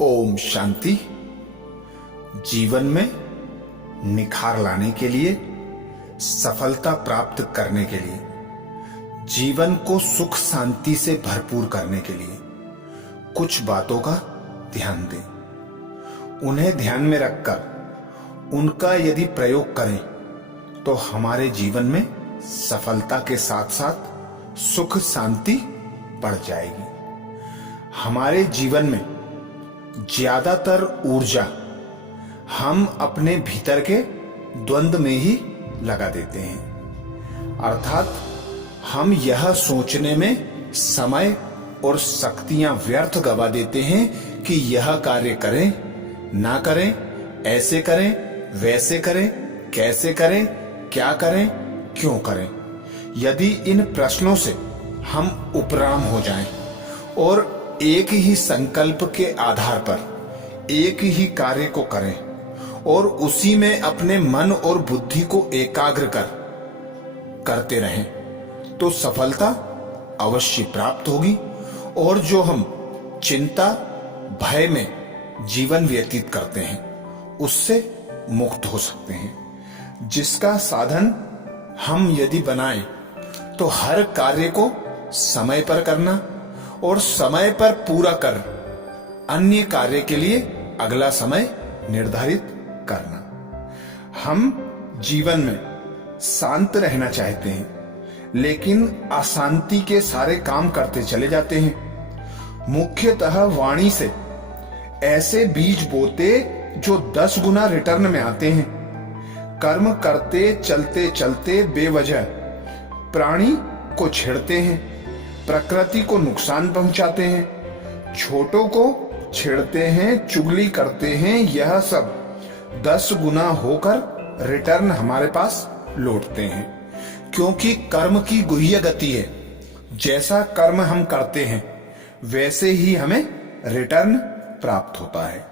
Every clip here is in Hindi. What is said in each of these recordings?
ओम शांति। जीवन में निखार लाने के लिए, सफलता प्राप्त करने के लिए, जीवन को सुख शांति से भरपूर करने के लिए कुछ बातों का ध्यान दें। उन्हें ध्यान में रखकर उनका यदि प्रयोग करें तो हमारे जीवन में सफलता के साथ साथ सुख शांति बढ़ जाएगी। हमारे जीवन में ज्यादातर ऊर्जा हम अपने भीतर के द्वंद्व में ही लगा देते हैं, अर्थात हम यह सोचने में समय और शक्तियां व्यर्थ गवा देते हैं कि यह कार्य करें ना करें, ऐसे करें वैसे करें, कैसे करें, क्या करें, क्यों करें। यदि इन प्रश्नों से हम उपराम हो जाएं और एक ही संकल्प के आधार पर एक ही कार्य को करें और उसी में अपने मन और बुद्धि को एकाग्र करते रहें तो सफलता अवश्य प्राप्त होगी। और जो हम चिंता भय में जीवन व्यतीत करते हैं उससे मुक्त हो सकते हैं, जिसका साधन हम यदि बनाएं तो हर कार्य को समय पर करना और समय पर पूरा कर अन्य कार्य के लिए अगला समय निर्धारित करना। हम जीवन में शांत रहना चाहते हैं, लेकिन अशांति के सारे काम करते चले जाते हैं। मुख्यतः वाणी से ऐसे बीज बोते जो 10 गुना रिटर्न में आते हैं। कर्म करते चलते चलते बेवजह प्राणी को छेड़ते हैं, प्रकृति को नुकसान पहुंचाते हैं, छोटों को छेड़ते हैं, चुगली करते हैं। यह सब 10 गुना होकर रिटर्न हमारे पास लौटते हैं, क्योंकि कर्म की गुह्य गति है। जैसा कर्म हम करते हैं वैसे ही हमें रिटर्न प्राप्त होता है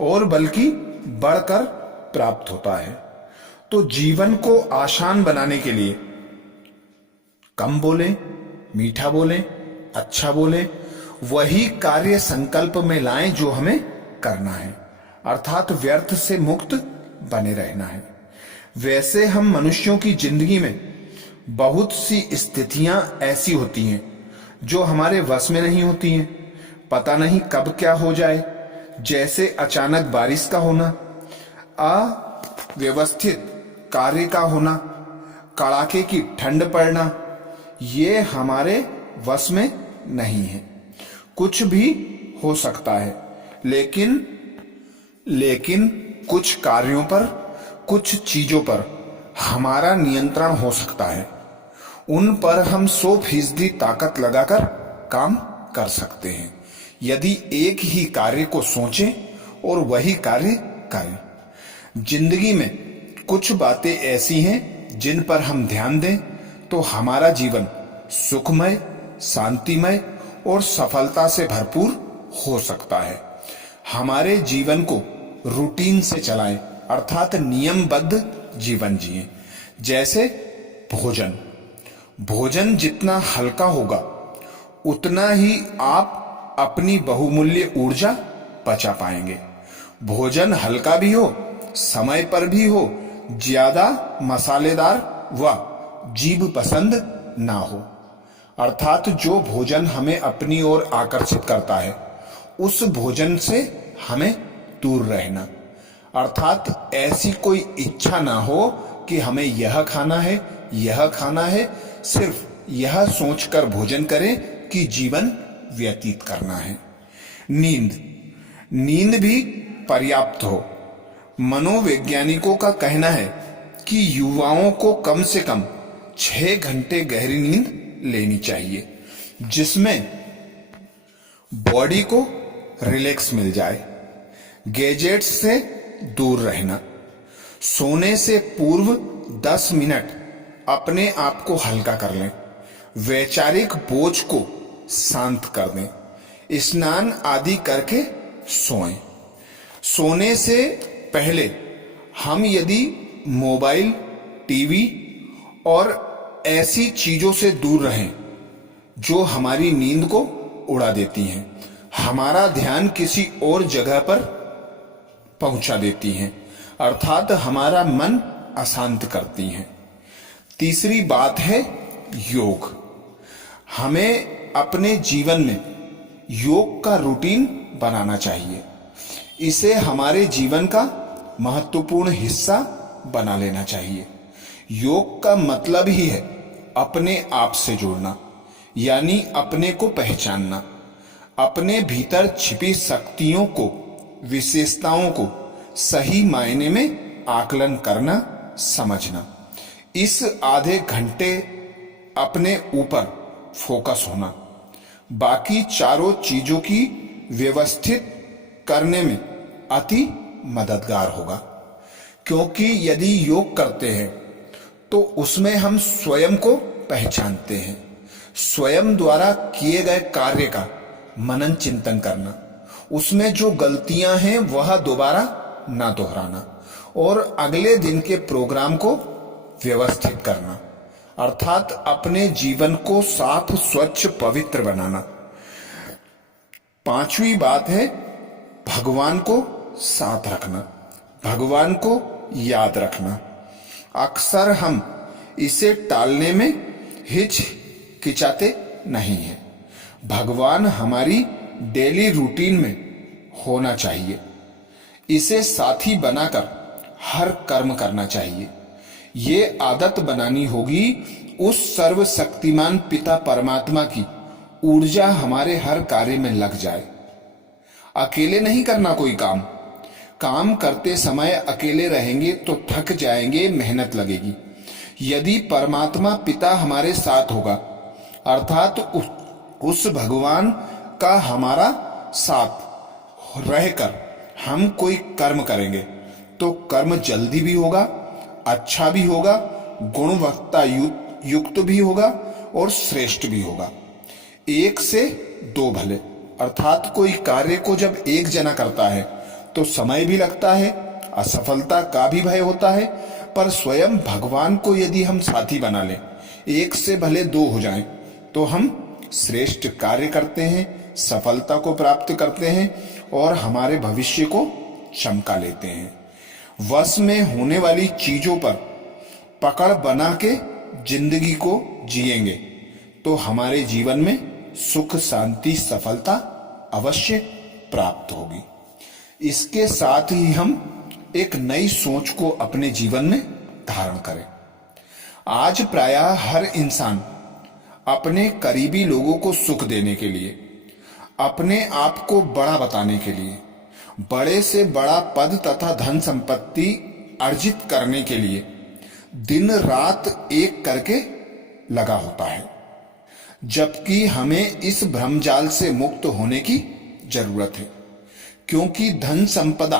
और बल्कि बढ़कर प्राप्त होता है। तो जीवन को आसान बनाने के लिए कम बोलें, मीठा बोलें, अच्छा बोलें, वही कार्य संकल्प में लाएं जो हमें करना है, अर्थात व्यर्थ से मुक्त बने रहना है। वैसे हम मनुष्यों की जिंदगी में बहुत सी स्थितियां ऐसी होती हैं जो हमारे वश में नहीं होती हैं। पता नहीं कब क्या हो जाए, जैसे अचानक बारिश का होना, अव्यवस्थित कार्य का होना, कड़ाके की ठंड पड़ना। ये हमारे वश में नहीं है। कुछ भी हो सकता है, लेकिन कुछ कार्यों पर, कुछ चीजों पर हमारा नियंत्रण हो सकता है। उन पर हम 100% ताकत लगाकर काम कर सकते हैं यदि एक ही कार्य को सोचें और वही कार्य करें। जिंदगी में कुछ बातें ऐसी हैं जिन पर हम ध्यान दें तो हमारा जीवन सुखमय, शांतिमय और सफलता से भरपूर हो सकता है। हमारे जीवन को रूटीन से चलाएं, अर्थात नियमबद्ध जीवन जिएं। जैसे भोजन जितना हल्का होगा उतना ही आप अपनी बहुमूल्य ऊर्जा बचा पाएंगे। भोजन हल्का भी हो, समय पर भी हो, ज्यादा मसालेदार व जीभ पसंद ना हो, अर्थात जो भोजन हमें अपनी ओर आकर्षित करता है उस भोजन से हमें दूर रहना। अर्थात ऐसी कोई इच्छा ना हो कि हमें यह खाना है, यह खाना है, सिर्फ यह सोचकर भोजन करें कि जीवन व्यतीत करना है। नींद भी पर्याप्त हो। मनोवैज्ञानिकों का कहना है कि युवाओं को कम से कम 6 घंटे गहरी नींद लेनी चाहिए, जिसमें बॉडी को रिलैक्स मिल जाए। गैजेट्स से दूर रहना। सोने से पूर्व 10 मिनट अपने आप को हल्का कर लें। वैचारिक बोझ को शांत कर दें। स्नान आदि करके सोएं। सोने से पहले हम यदि मोबाइल, टीवी और ऐसी चीजों से दूर रहें जो हमारी नींद को उड़ा देती हैं हमारा ध्यान किसी और जगह पर पहुंचा देती हैं, अर्थात हमारा मन अशांत करती हैं। तीसरी बात है योग। हमें अपने जीवन में योग का रूटीन बनाना चाहिए। इसे हमारे जीवन का महत्वपूर्ण हिस्सा बना लेना चाहिए। योग का मतलब ही है अपने आप से जुड़ना, यानी अपने को पहचानना, अपने भीतर छिपी शक्तियों को, विशेषताओं को सही मायने में आकलन करना, समझना। इस आधे घंटे अपने ऊपर फोकस होना बाकी चारों चीजों की व्यवस्थित करने में अति मददगार होगा। क्योंकि यदि योग करते हैं तो उसमें हम स्वयं को पहचानते हैं, स्वयं द्वारा किए गए कार्य का मनन चिंतन करना, उसमें जो गलतियां हैं वह दोबारा ना दोहराना और अगले दिन के प्रोग्राम को व्यवस्थित करना, अर्थात अपने जीवन को साफ, स्वच्छ, पवित्र बनाना। पांचवी बात है भगवान को साथ रखना, भगवान को याद रखना। अक्सर हम इसे टालने में हिचकिचाते नहीं हैं। भगवान हमारी डेली रूटीन में होना चाहिए। इसे साथी बनाकर हर कर्म करना चाहिए। ये आदत बनानी होगी उस सर्वशक्तिमान पिता परमात्मा की ऊर्जा हमारे हर कार्य में लग जाए। अकेले नहीं करना कोई काम। काम करते समय अकेले रहेंगे तो थक जाएंगे, मेहनत लगेगी। यदि परमात्मा पिता हमारे साथ होगा, अर्थात उस भगवान का हमारा साथ रहकर हम कोई कर्म करेंगे तो कर्म जल्दी भी होगा, अच्छा भी होगा, गुणवत्ता युक्त भी होगा और श्रेष्ठ भी होगा। एक से दो भले, अर्थात कोई कार्य को जब एक जना करता है तो समय भी लगता है, असफलता का भी भय होता है, पर स्वयं भगवान को यदि हम साथी बना लें, एक से भले दो हो जाएं, तो हम श्रेष्ठ कार्य करते हैं, सफलता को प्राप्त करते हैं और हमारे भविष्य को चमका लेते हैं। वश में होने वाली चीजों पर पकड़ बना के जिंदगी को जिएंगे तो हमारे जीवन में सुख, शांति, सफलता अवश्य प्राप्त होगी। इसके साथ ही हम एक नई सोच को अपने जीवन में धारण करें। आज प्रायः हर इंसान अपने करीबी लोगों को सुख देने के लिए, अपने आप को बड़ा बताने के लिए, बड़े से बड़ा पद तथा धन संपत्ति अर्जित करने के लिए दिन रात एक करके लगा होता है, जबकि हमें इस भ्रमजाल से मुक्त होने की जरूरत है। क्योंकि धन संपदा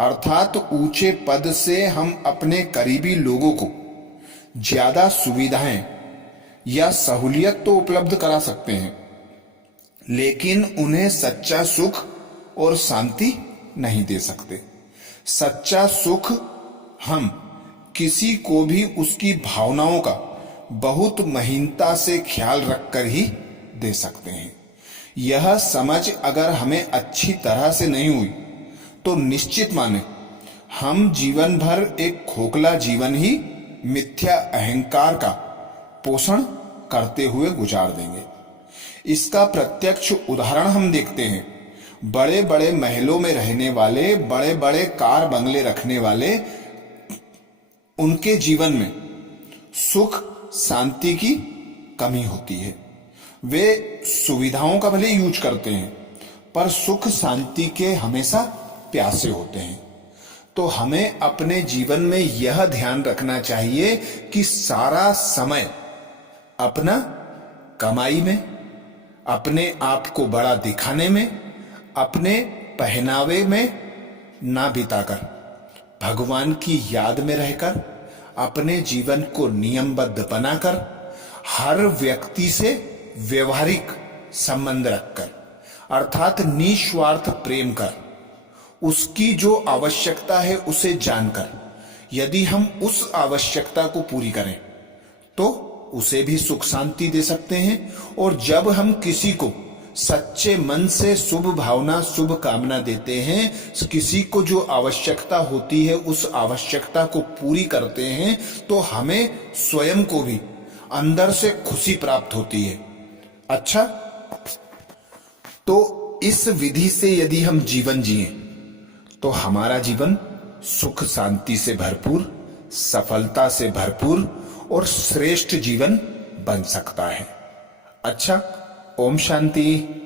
अर्थात ऊंचे पद से हम अपने करीबी लोगों को ज्यादा सुविधाएं या सहूलियत तो उपलब्ध करा सकते हैं, लेकिन उन्हें सच्चा सुख और शांति नहीं दे सकते। सच्चा सुख हम किसी को भी उसकी भावनाओं का बहुत महीनता से ख्याल रखकर ही दे सकते हैं। यह समझ अगर हमें अच्छी तरह से नहीं हुई तो निश्चित माने हम जीवन भर एक खोखला जीवन ही मिथ्या अहंकार का पोषण करते हुए गुजार देंगे। इसका प्रत्यक्ष उदाहरण हम देखते हैं। बड़े बड़े महलों में रहने वाले, बड़े बड़े कार बंगले रखने वाले, उनके जीवन में सुख शांति की कमी होती है। वे सुविधाओं का भले यूज करते हैं पर सुख शांति के हमेशा प्यासे होते हैं। तो हमें अपने जीवन में यह ध्यान रखना चाहिए कि सारा समय अपना कमाई में, अपने आप को बड़ा दिखाने में, अपने पहनावे में ना बिताकर भगवान की याद में रहकर, अपने जीवन को नियमबद्ध बनाकर, हर व्यक्ति से व्यवहारिक संबंध रखकर, अर्थात निस्वार्थ प्रेम कर, उसकी जो आवश्यकता है उसे जानकर यदि हम उस आवश्यकता को पूरी करें तो उसे भी सुख शांति दे सकते हैं। और जब हम किसी को सच्चे मन से शुभ भावना शुभ कामना देते हैं, किसी को जो आवश्यकता होती है उस आवश्यकता को पूरी करते हैं, तो हमें स्वयं को भी अंदर से खुशी प्राप्त होती है। अच्छा, तो इस विधि से यदि हम जीवन जिए तो हमारा जीवन सुख शांति से भरपूर, सफलता से भरपूर और श्रेष्ठ जीवन बन सकता है। अच्छा, ओम शांति।